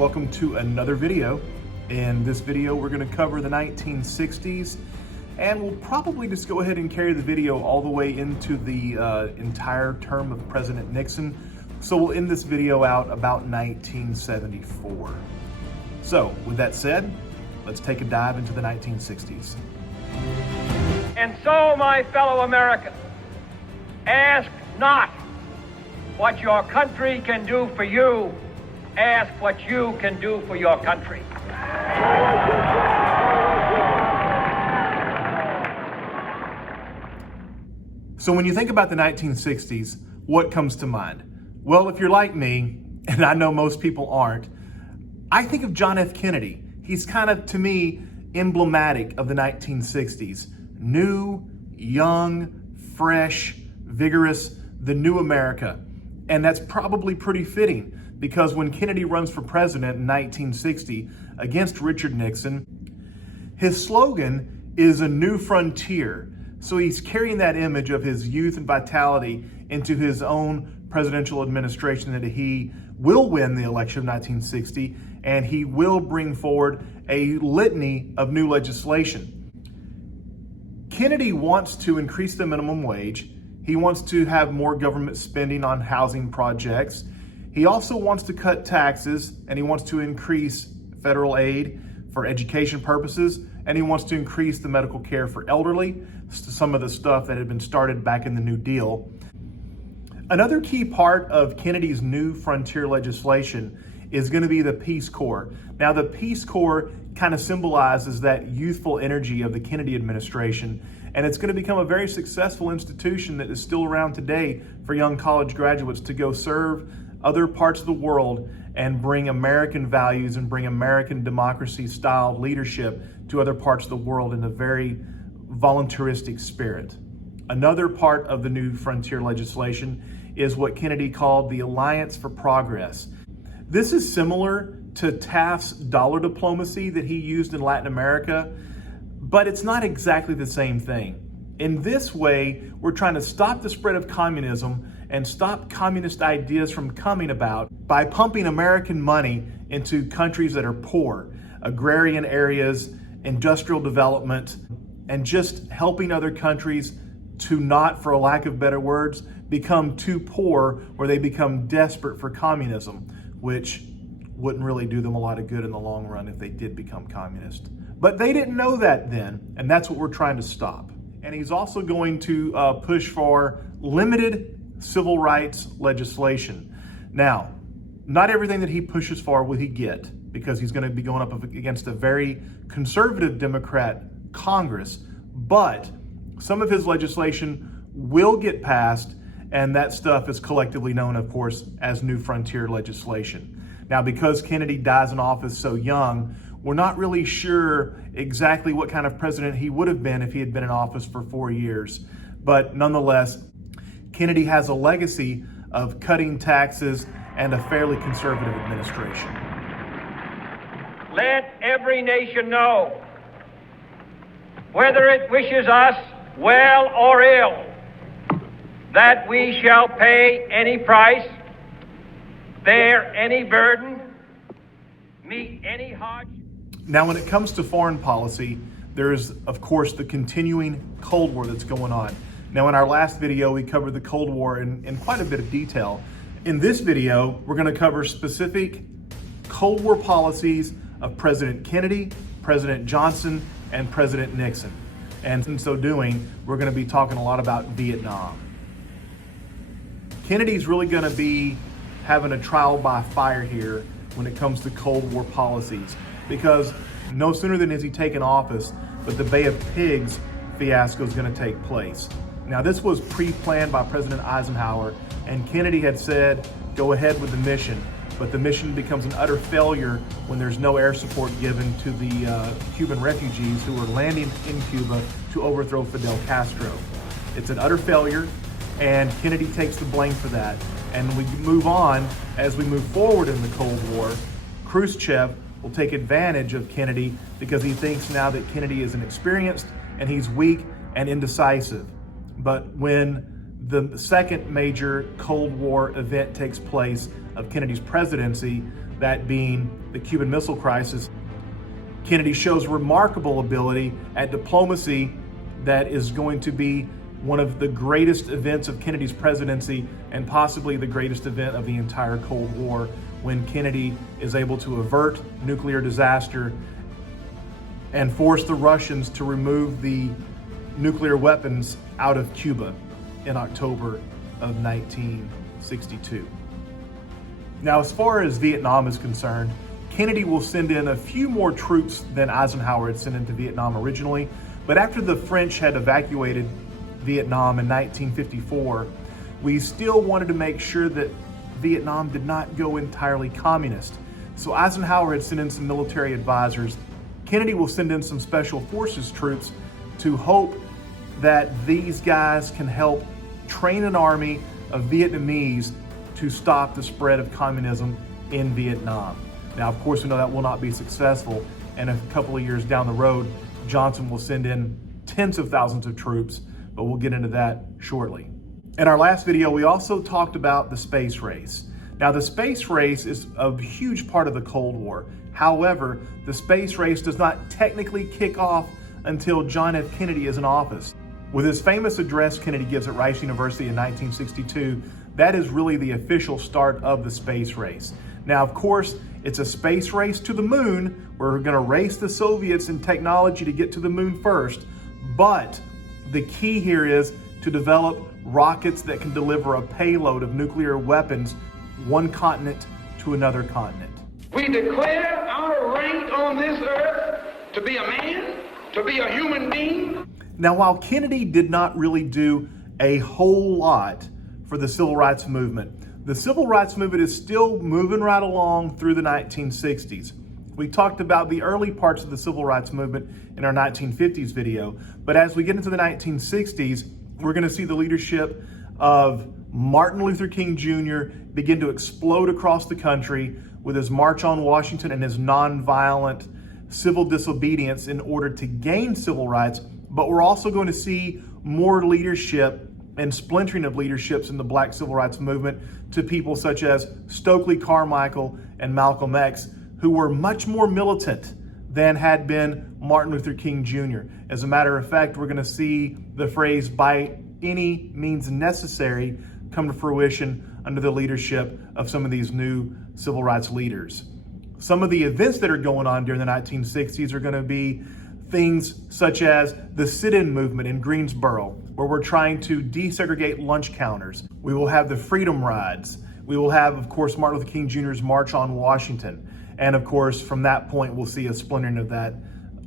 welcome to another video. In this video, we're going to cover the 1960s, and we'll probably just go ahead and carry the video all the way into the entire term of President Nixon. So we'll end this video out about 1974. So with that said, let's take a dive into the 1960s. And so, my fellow Americans, ask not what your country can do for you, ask what you can do for your country. So when you think about the 1960s, what comes to mind? Well, if you're like me, and I know most people aren't, I think of John F. Kennedy. He's kind of, to me, emblematic of the 1960s. New, young, fresh, vigorous, the new America. And that's probably pretty fitting, because when Kennedy runs for president in 1960 against Richard Nixon, his slogan is a new frontier. So he's carrying that image of his youth and vitality into his own presidential administration, that he will win the election of 1960, and he will bring forward a litany of new legislation. Kennedy wants to increase the minimum wage. He wants to have more government spending on housing projects. He also wants to cut taxes, and he wants to increase federal aid for education purposes, and he wants to increase the medical care for elderly, some of the stuff that had been started back in the New Deal. Another key part of Kennedy's new frontier legislation is going to be the Peace Corps. Now, the Peace Corps kind of symbolizes that youthful energy of the Kennedy administration, and it's going to become a very successful institution that is still around today for young college graduates to go serve other parts of the world and bring American values and bring American democracy-style leadership to other parts of the world in a very voluntaristic spirit. Another part of the new frontier legislation is what Kennedy called the Alliance for Progress. This is similar to Taft's dollar diplomacy that he used in Latin America, but it's not exactly the same thing. In this way, we're trying to stop the spread of communism and stop communist ideas from coming about by pumping American money into countries that are poor, agrarian areas, industrial development, and just helping other countries to not, for a lack of better words, become too poor where they become desperate for communism, which wouldn't really do them a lot of good in the long run if they did become communist. But they didn't know that then, and that's what we're trying to stop. And he's also going to push for limited civil rights legislation. Now, not everything that he pushes for will he get, because he's going to be going up against a very conservative Democrat Congress, but some of his legislation will get passed, and that stuff is collectively known, of course, as New Frontier legislation. Now, because Kennedy dies in office so young, we're not really sure exactly what kind of president he would have been if he had been in office for 4 years. But nonetheless, Kennedy has a legacy of cutting taxes and a fairly conservative administration. Let every nation know, whether it wishes us well or ill, that we shall pay any price, bear any burden, meet any hardship. Now, when it comes to foreign policy, there is, of course, the continuing Cold War that's going on. Now, in our last video, we covered the Cold War in quite a bit of detail. In this video, we're going to cover specific Cold War policies of President Kennedy, President Johnson, and President Nixon. And in so doing, we're going to be talking a lot about Vietnam. Kennedy's really going to be having a trial by fire here when it comes to Cold War policies, because no sooner than is he taken office, but the Bay of Pigs fiasco is going to take place. Now, this was pre-planned by President Eisenhower, and Kennedy had said, go ahead with the mission, but the mission becomes an utter failure when there's no air support given to the Cuban refugees who were landing in Cuba to overthrow Fidel Castro. It's an utter failure, and Kennedy takes the blame for that. And we move on, as we move forward in the Cold War, Khrushchev will take advantage of Kennedy because he thinks now that Kennedy is inexperienced and he's weak and indecisive. But when the second major Cold War event takes place of Kennedy's presidency, that being the Cuban Missile Crisis. Kennedy shows remarkable ability at diplomacy that is going to be one of the greatest events of Kennedy's presidency and possibly the greatest event of the entire Cold War, when Kennedy is able to avert nuclear disaster and force the Russians to remove the nuclear weapons out of Cuba in October of 1962. Now, as far as Vietnam is concerned, Kennedy will send in a few more troops than Eisenhower had sent into Vietnam originally, but after the French had evacuated Vietnam in 1954, we still wanted to make sure that Vietnam did not go entirely communist. So Eisenhower had sent in some military advisors. Kennedy will send in some special forces troops to hope that these guys can help train an army of Vietnamese to stop the spread of communism in Vietnam. Now, of course, we know that will not be successful, and a couple of years down the road, Johnson will send in tens of thousands of troops, but we'll get into that shortly. In our last video, we also talked about the space race. Now, the space race is a huge part of the Cold War. However, the space race does not technically kick off until John F. Kennedy is in office. With his famous address Kennedy gives at Rice University in 1962, that is really the official start of the space race. Now, of course, it's a space race to the moon. We're going to race the Soviets in technology to get to the moon first. But the key here is to develop rockets that can deliver a payload of nuclear weapons one continent to another continent. We declare our right on this earth to be a man, to be a human being. Now, while Kennedy did not really do a whole lot for the civil rights movement, the civil rights movement is still moving right along through the 1960s. We talked about the early parts of the civil rights movement in our 1950s video, but as we get into the 1960s, we're going to see the leadership of Martin Luther King Jr. begin to explode across the country with his March on Washington and his nonviolent civil disobedience in order to gain civil rights. But we're also going to see more leadership and splintering of leaderships in the Black civil rights movement to people such as Stokely Carmichael and Malcolm X, who were much more militant than had been Martin Luther King Jr. As a matter of fact, we're going to see the phrase "by any means necessary" come to fruition under the leadership of some of these new civil rights leaders. Some of the events that are going on during the 1960s are going to be things such as the sit-in movement in Greensboro, where we're trying to desegregate lunch counters. We will have the Freedom Rides. We will have, of course, Martin Luther King Jr.'s March on Washington. And of course, from that point, we'll see a splintering of that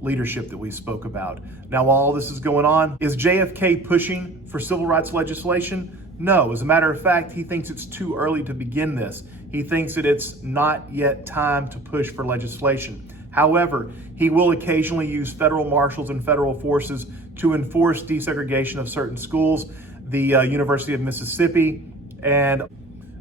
leadership that we spoke about. Now, while all this is going on, is JFK pushing for civil rights legislation? No. As a matter of fact, he thinks it's too early to begin this. He thinks that it's not yet time to push for legislation. However, he will occasionally use federal marshals and federal forces to enforce desegregation of certain schools, the University of Mississippi and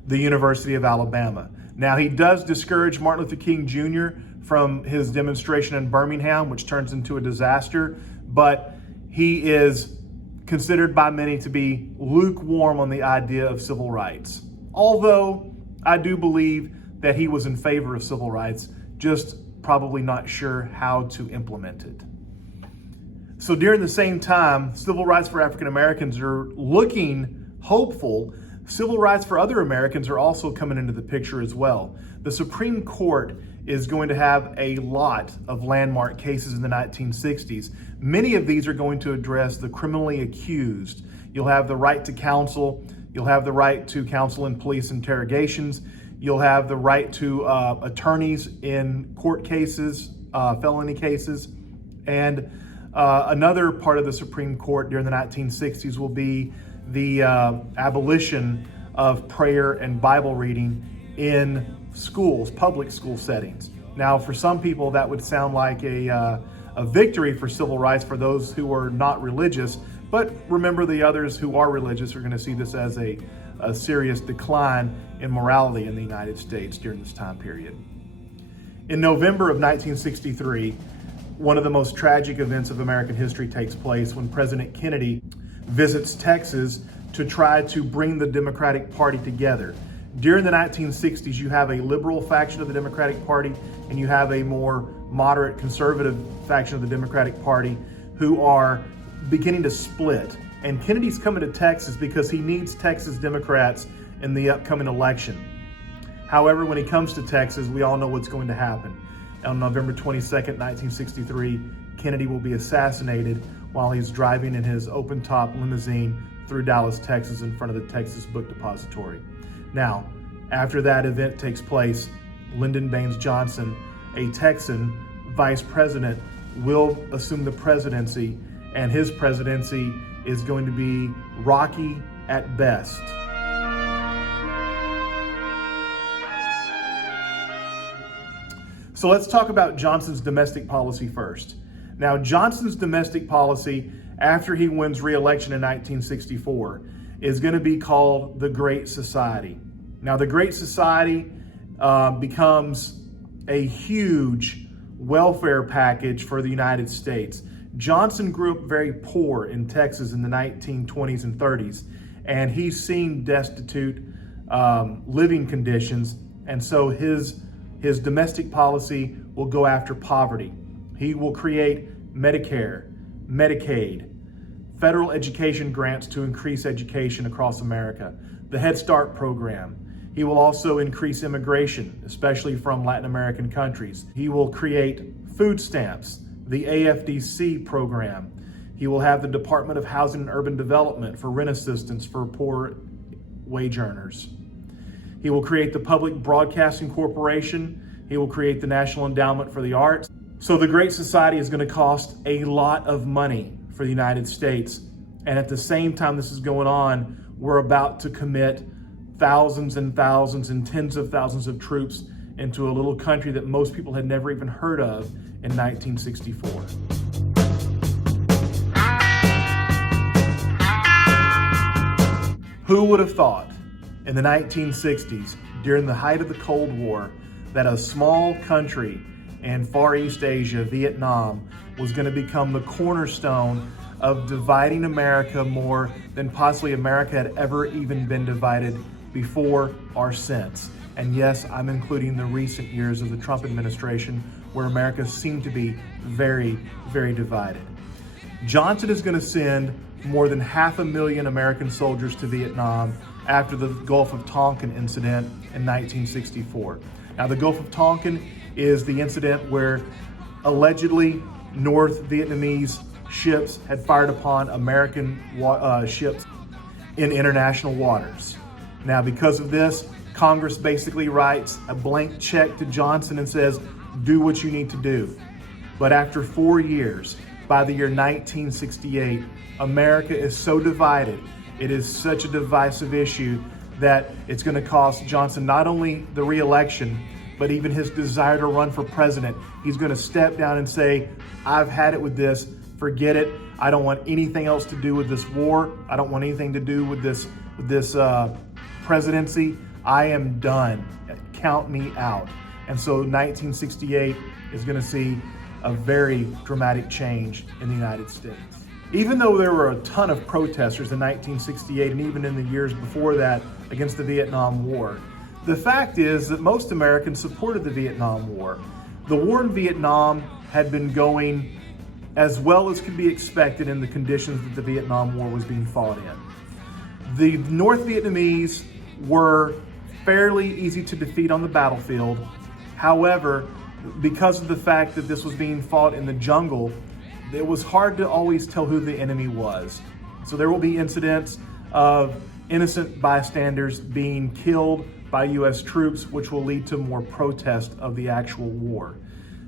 the University of Alabama. Now, he does discourage Martin Luther King Jr. from his demonstration in Birmingham, which turns into a disaster, but he is considered by many to be lukewarm on the idea of civil rights. Although I do believe that he was in favor of civil rights, just probably not sure how to implement it. So during the same time, civil rights for African Americans are looking hopeful. Civil rights for other Americans are also coming into the picture as well. The Supreme Court is going to have a lot of landmark cases in the 1960s. Many of these are going to address the criminally accused. You'll have the right to counsel. You'll have the right to counsel in police interrogations. You'll have the right to attorneys in court cases, felony cases. And another part of the Supreme Court during the 1960s will be the abolition of prayer and Bible reading in schools, public school settings. Now, for some people, that would sound like a victory for civil rights for those who are not religious. But remember, the others who are religious are going to see this as a serious decline in morality in the United States during this time period. In November of 1963, one of the most tragic events of American history takes place when President Kennedy visits Texas to try to bring the Democratic Party together. During the 1960s, you have a liberal faction of the Democratic Party and you have a more moderate conservative faction of the Democratic Party who are beginning to split. And Kennedy's coming to Texas because he needs Texas Democrats in the upcoming election. However, when he comes to Texas, we all know what's going to happen. On November 22nd, 1963, Kennedy will be assassinated while he's driving in his open-top limousine through Dallas, Texas, in front of the Texas Book Depository. Now, after that event takes place, Lyndon Baines Johnson, a Texan vice president, will assume the presidency, and his presidency is going to be rocky at best. So let's talk about Johnson's domestic policy first. Now, Johnson's domestic policy, after he wins re-election in 1964, is going to be called the Great Society. Now, the Great Society becomes a huge welfare package for the United States. Johnson grew up very poor in Texas in the 1920s and 30s, and he's seen destitute living conditions, and so his domestic policy will go after poverty. He will create Medicare, Medicaid, federal education grants to increase education across America, the Head Start program. He will also increase immigration, especially from Latin American countries. He will create food stamps, the AFDC program. He will have the Department of Housing and Urban Development for rent assistance for poor wage earners. He will create the Public Broadcasting Corporation. He will create the National Endowment for the Arts. So the Great Society is going to cost a lot of money for the United States. And at the same time this is going on, we're about to commit thousands and thousands and tens of thousands of troops into a little country that most people had never even heard of in 1964. Who would have thought in the 1960s, during the height of the Cold War, that a small country in Far East Asia, Vietnam, was going to become the cornerstone of dividing America more than possibly America had ever even been divided before or since. And yes, I'm including the recent years of the Trump administration, where America seemed to be very, very divided. Johnson is going to send more than 500,000 American soldiers to Vietnam after the Gulf of Tonkin incident in 1964. Now, the Gulf of Tonkin is the incident where allegedly North Vietnamese ships had fired upon American ships in international waters. Now, because of this, Congress basically writes a blank check to Johnson and says, do what you need to do. But after 4 years, by the year 1968, America is so divided, it is such a divisive issue that it's going to cost Johnson not only the re-election, but even his desire to run for president. He's going to step down and say, I've had it with this, forget it. I don't want anything else to do with this war. I don't want anything to do with this presidency. I am done. Count me out. And so 1968 is going to see a very dramatic change in the United States. Even though there were a ton of protesters in 1968 and even in the years before that against the Vietnam War, the fact is that most Americans supported the Vietnam War. The war in Vietnam had been going as well as could be expected in the conditions that the Vietnam War was being fought in. The North Vietnamese were fairly easy to defeat on the battlefield. However, because of the fact that this was being fought in the jungle, it was hard to always tell who the enemy was. So there will be incidents of innocent bystanders being killed by U.S. troops, which will lead to more protest of the actual war.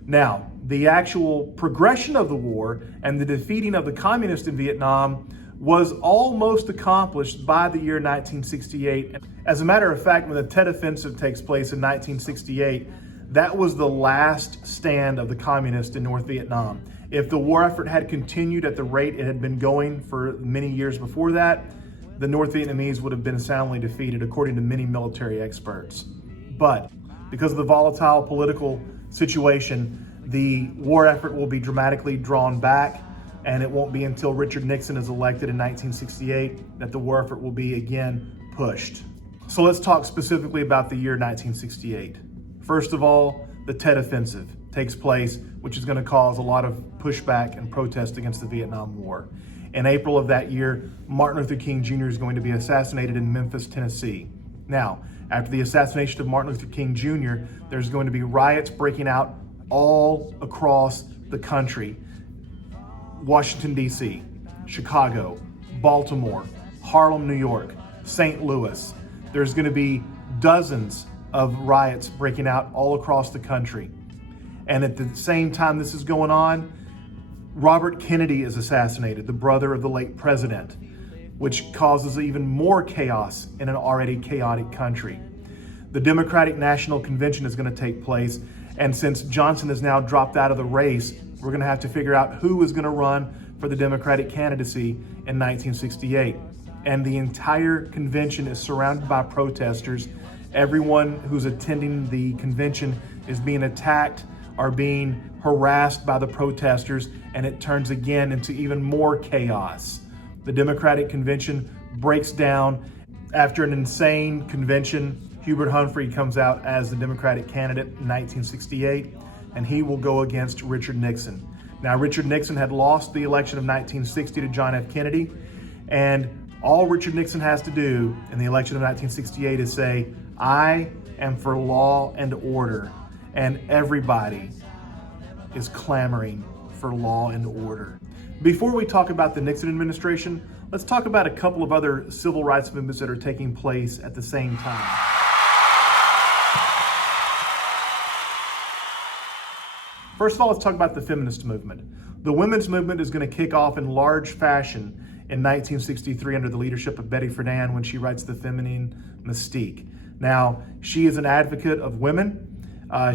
Now, the actual progression of the war and the defeating of the communists in Vietnam was almost accomplished by the year 1968. As a matter of fact, when the Tet Offensive takes place in 1968, that was the last stand of the communists in North Vietnam. If the war effort had continued at the rate it had been going for many years before that, the North Vietnamese would have been soundly defeated, according to many military experts. But because of the volatile political situation, the war effort will be dramatically drawn back, and it won't be until Richard Nixon is elected in 1968 that the war effort will be again pushed. So let's talk specifically about the year 1968. First of all, the Tet Offensive takes place, which is going to cause a lot of pushback and protest against the Vietnam War. In April of that year, Martin Luther King Jr. is going to be assassinated in Memphis, Tennessee. Now, after the assassination of Martin Luther King Jr., there's going to be riots breaking out all across the country. Washington, D.C., Chicago, Baltimore, Harlem, New York, St. Louis. There's going to be dozens of riots breaking out all across the country. And at the same time this is going on, Robert Kennedy is assassinated, the brother of the late president, which causes even more chaos in an already chaotic country. The Democratic National Convention is going to take place, and since Johnson has now dropped out of the race, we're going to have to figure out who is going to run for the Democratic candidacy in 1968. And the entire convention is surrounded by protesters. Everyone who's attending the convention is being attacked or being harassed by the protesters, and it turns again into even more chaos. The Democratic convention breaks down. After an insane convention, Hubert Humphrey comes out as the Democratic candidate in 1968, and he will go against Richard Nixon. Now, Richard Nixon had lost the election of 1960 to John F. Kennedy, and all Richard Nixon has to do in the election of 1968 is say, "I am for law and order," and everybody is clamoring for law and order. Before we talk about the Nixon administration, let's talk about a couple of other civil rights movements that are taking place at the same time. First of all, let's talk about the feminist movement. The women's movement is going to kick off in large fashion in 1963 under the leadership of Betty Friedan when she writes The Feminine Mystique. Now, she is an advocate of women.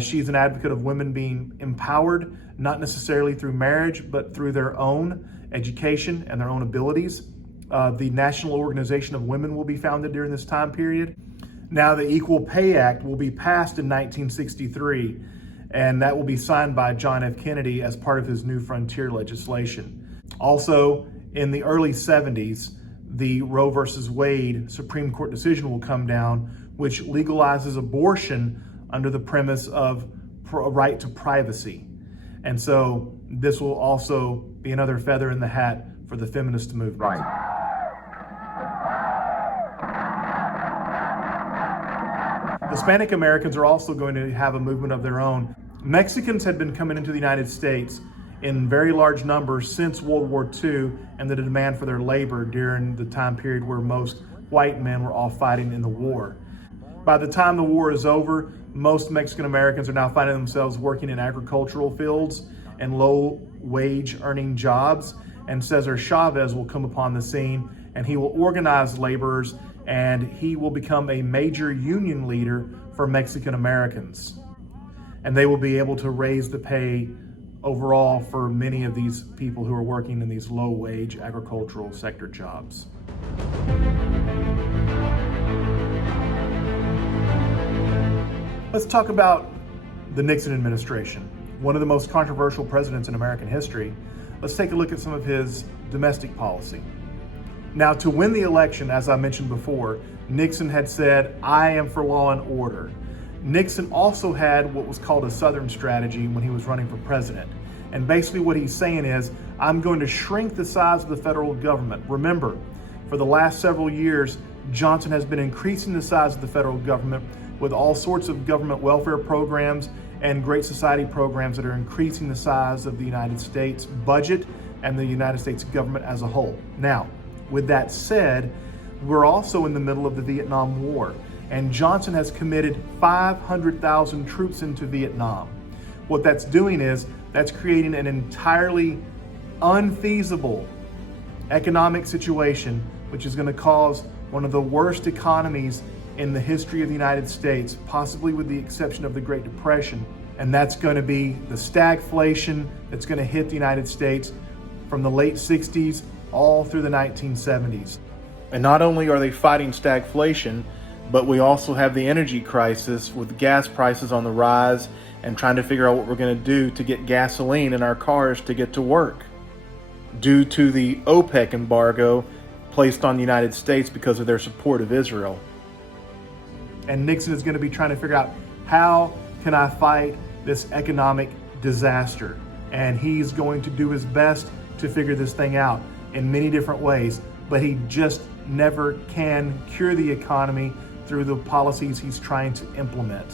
She's an advocate of women being empowered, not necessarily through marriage, but through their own education and their own abilities. The National Organization of Women will be founded during this time period. Now, the Equal Pay Act will be passed in 1963, and that will be signed by John F. Kennedy as part of his New Frontier legislation. Also, in the early 70s, the Roe versus Wade Supreme Court decision will come down, which legalizes abortion under the premise of a right to privacy. And so this will also be another feather in the hat for the feminist movement. Right. Hispanic Americans are also going to have a movement of their own. Mexicans had been coming into the United States in very large numbers since World War II and the demand for their labor during the time period where most white men were all fighting in the war. By the time the war is over, most Mexican Americans are now finding themselves working in agricultural fields and low-wage earning jobs. And Cesar Chavez will come upon the scene, and he will organize laborers, and he will become a major union leader for Mexican Americans. And they will be able to raise the pay overall for many of these people who are working in these low-wage agricultural sector jobs. Let's talk about the Nixon administration, one of the most controversial presidents in American history. Let's take a look at some of his domestic policy. Now, to win the election, as I mentioned before, Nixon had said, "I am for law and order." Nixon also had what was called a Southern strategy when he was running for president. And basically what he's saying is, I'm going to shrink the size of the federal government. Remember, for the last several years, Johnson has been increasing the size of the federal government with all sorts of government welfare programs and Great Society programs that are increasing the size of the United States budget and the United States government as a whole. Now, with that said, we're also in the middle of the Vietnam War, and Johnson has committed 500,000 troops into Vietnam. What that's doing is, that's creating an entirely unfeasible economic situation, which is going to cause one of the worst economies in the history of the United States, possibly with the exception of the Great Depression. And that's going to be the stagflation that's going to hit the United States from the late 60s all through the 1970s. And not only are they fighting stagflation, but we also have the energy crisis with gas prices on the rise and trying to figure out what we're going to do to get gasoline in our cars to get to work due to the OPEC embargo placed on the United States because of their support of Israel. And Nixon is going to be trying to figure out, how can I fight this economic disaster? And he's going to do his best to figure this thing out in many different ways, but he just never can cure the economy through the policies he's trying to implement.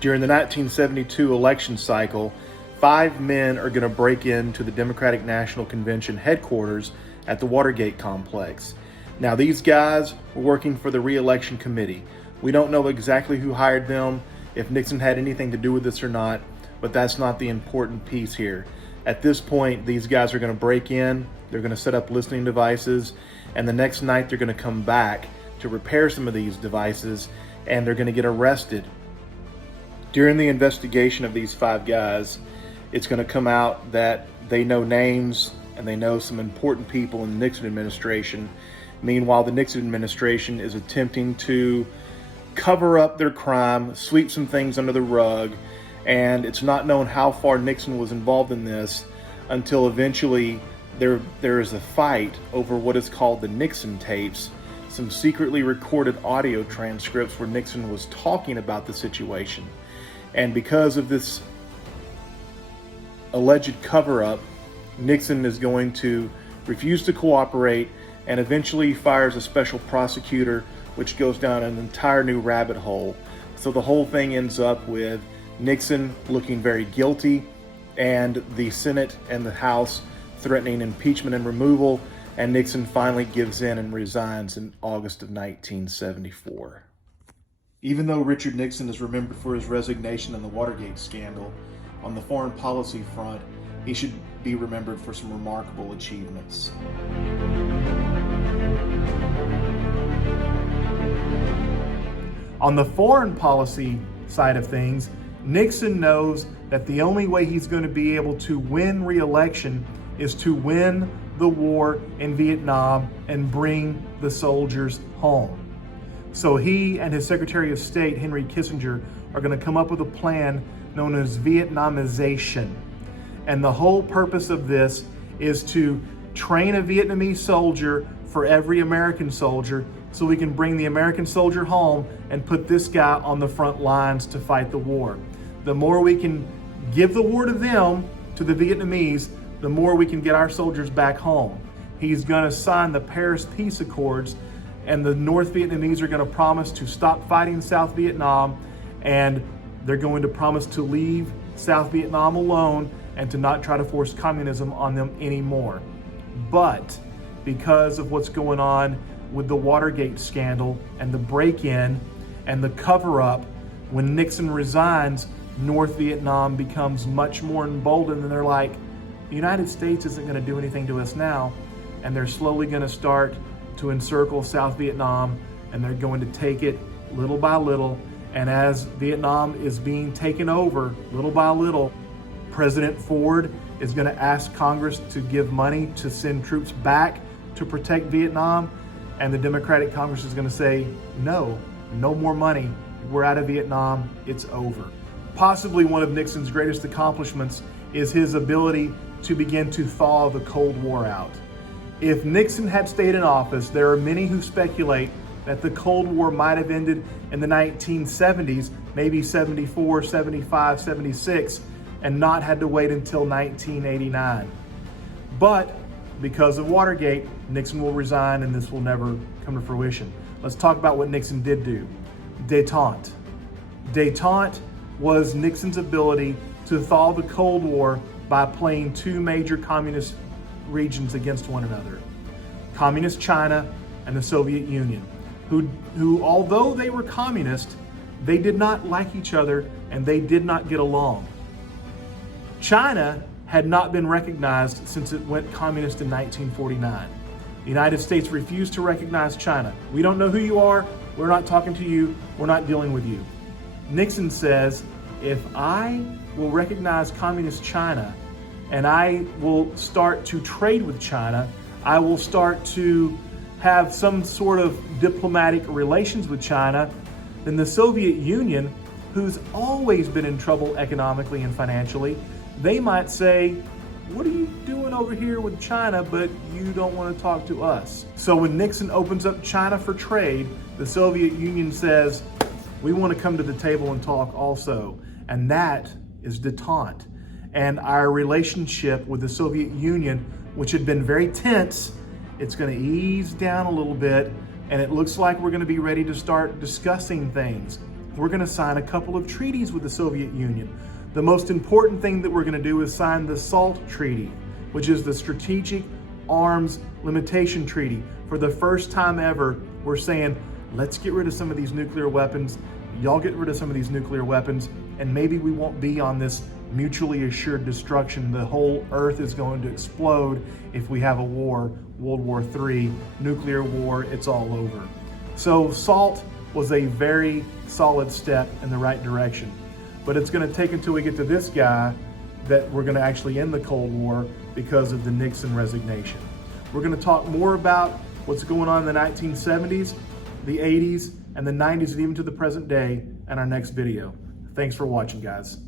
During the 1972 election cycle, 5 men are going to break into the Democratic National Convention headquarters at the Watergate complex. Now, these guys were working for the re-election committee. We don't know exactly who hired them, if Nixon had anything to do with this or not, but that's not the important piece here. At this point, these guys are going to break in, they're going to set up listening devices, and the next night they're going to come back to repair some of these devices, and they're going to get arrested. During the investigation of these 5 guys, it's going to come out that they know names and they know some important people in the Nixon administration. Meanwhile, the Nixon administration is attempting to cover up their crime, sweep some things under the rug, and it's not known how far Nixon was involved in this until eventually there is a fight over what is called the Nixon tapes, some secretly recorded audio transcripts where Nixon was talking about the situation. And because of this alleged cover-up, Nixon is going to refuse to cooperate and eventually fires a special prosecutor, which goes down an entire new rabbit hole. So the whole thing ends up with Nixon looking very guilty, and the Senate and the House threatening impeachment and removal, and Nixon finally gives in and resigns in August of 1974. Even though Richard Nixon is remembered for his resignation in the Watergate scandal, on the foreign policy front, he should be remembered for some remarkable achievements. On the foreign policy side of things, Nixon knows that the only way he's going to be able to win re-election is to win the war in Vietnam and bring the soldiers home. So he and his Secretary of State, Henry Kissinger, are going to come up with a plan known as Vietnamization. And the whole purpose of this is to train a Vietnamese soldier for every American soldier, so we can bring the American soldier home and put this guy on the front lines to fight the war. The more we can give the war to them, to the Vietnamese, the more we can get our soldiers back home. He's going to sign the Paris Peace Accords, and the North Vietnamese are going to promise to stop fighting South Vietnam, and they're going to promise to leave South Vietnam alone and to not try to force communism on them anymore. But because of what's going on with the Watergate scandal and the break-in and the cover-up, when Nixon resigns, North Vietnam becomes much more emboldened, and they're like, the United States isn't going to do anything to us now, and they're slowly going to start to encircle South Vietnam, and they're going to take it little by little. And as Vietnam is being taken over little by little, President Ford is going to ask Congress to give money to send troops back to protect Vietnam, and the Democratic Congress is going to say, no more money. We're out of Vietnam. It's over. Possibly one of Nixon's greatest accomplishments is his ability to begin to thaw the Cold War out. If Nixon had stayed in office, there are many who speculate that the Cold War might have ended in the 1970s, maybe 74, 75, 76, and not had to wait until 1989. But because of Watergate, Nixon will resign and this will never come to fruition. Let's talk about what Nixon did do. Détente. Détente was Nixon's ability to thaw the Cold War by playing 2 major communist regions against one another. Communist China and the Soviet Union, who although they were communist, they did not like each other and they did not get along. China had not been recognized since it went communist in 1949. The United States refused to recognize China. We don't know who you are, we're not talking to you, we're not dealing with you. Nixon says, if I will recognize communist China and I will start to trade with China, I will start to have some sort of diplomatic relations with China, then the Soviet Union, who's always been in trouble economically and financially, they might say, what are you doing over here with China, but you don't want to talk to us? So when Nixon opens up China for trade, the Soviet Union says, we want to come to the table and talk also. And that is detente. And our relationship with the Soviet Union, which had been very tense, it's going to ease down a little bit, and it looks like we're going to be ready to start discussing things. We're going to sign a couple of treaties with the Soviet Union. The most important thing that we're going to do is sign the SALT Treaty, which is the Strategic Arms Limitation Treaty. For the first time ever, we're saying, let's get rid of some of these nuclear weapons. Y'all get rid of some of these nuclear weapons, and maybe we won't be on this mutually assured destruction. The whole earth is going to explode if we have a war, World War III, nuclear war, it's all over. So SALT was a very solid step in the right direction. But it's going to take until we get to this guy that we're going to actually end the Cold War because of the Nixon resignation. We're going to talk more about what's going on in the 1970s, the 80s, and the 90s, and even to the present day in our next video. Thanks for watching, guys.